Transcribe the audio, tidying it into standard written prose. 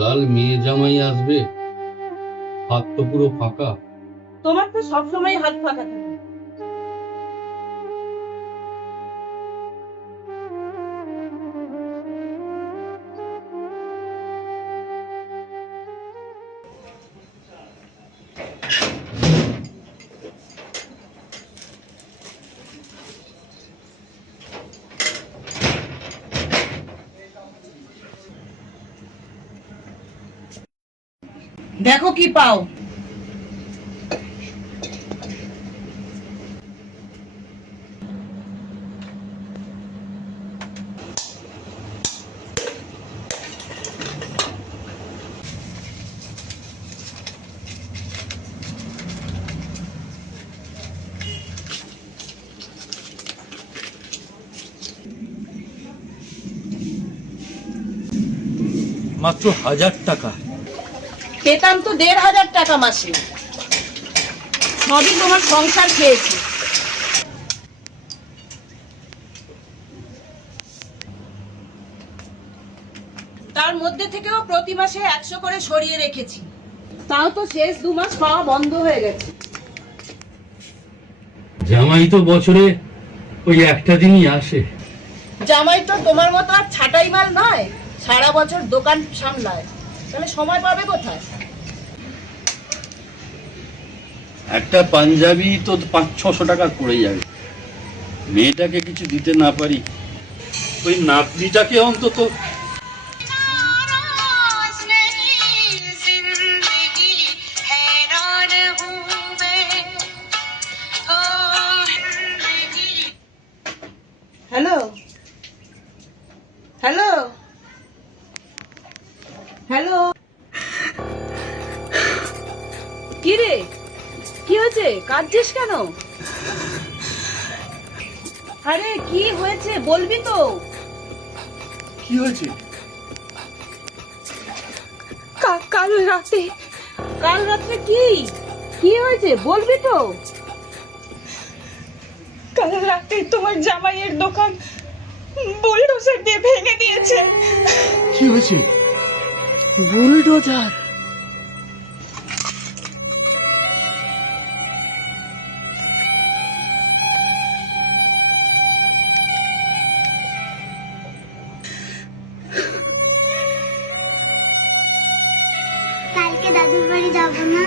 কাল মেয়ে জামাই আসবে, হাত তো পুরো ফাঁকা। তোমার তো সবসময় হাত ফাঁকা থাকে। দেখো কি পাও। মাত্র 1000 টাকা। পেতাম তো 1500 টাকা মাসে, সবই তোমার সংসার খেয়েছে। তার মধ্যে থেকেও প্রতি মাসে 100 করে সরিয়ে রেখেছি, তাও তো শেষ 2 মাস পাওয়া বন্ধ হয়ে গেছে। জামাই তো বছরে ওই একটা দিনই আসে। জামাই তো তোমার মতো আর ছাটাই মাল নয়, সারা বছর দোকান সামলায়, তাহলে সময় পাবে কোথায়? একটা পাঞ্জাবি তো 500-600 টাকার পড়ে যাবে। মেয়েটাকে কিছু দিতে না পারি, ওই নাতনিটাকে অন্তত। হ্যালো হ্যালো হ্যালো, কি রে, কি হয়েছে, কাঁদছিস কেন? আরে কি হয়েছে বলবি তো। কি হয়েছে? কাল রাতে কি কি হয়েছে বলবি তো। কাল রাতে তোমার জামাইয়ের দোকান বুলডোজার দিয়ে ভেঙে দিয়েছে। কি হয়েছে? বুলডোজার? কালকে দাদুর বাড়ি যাবো না?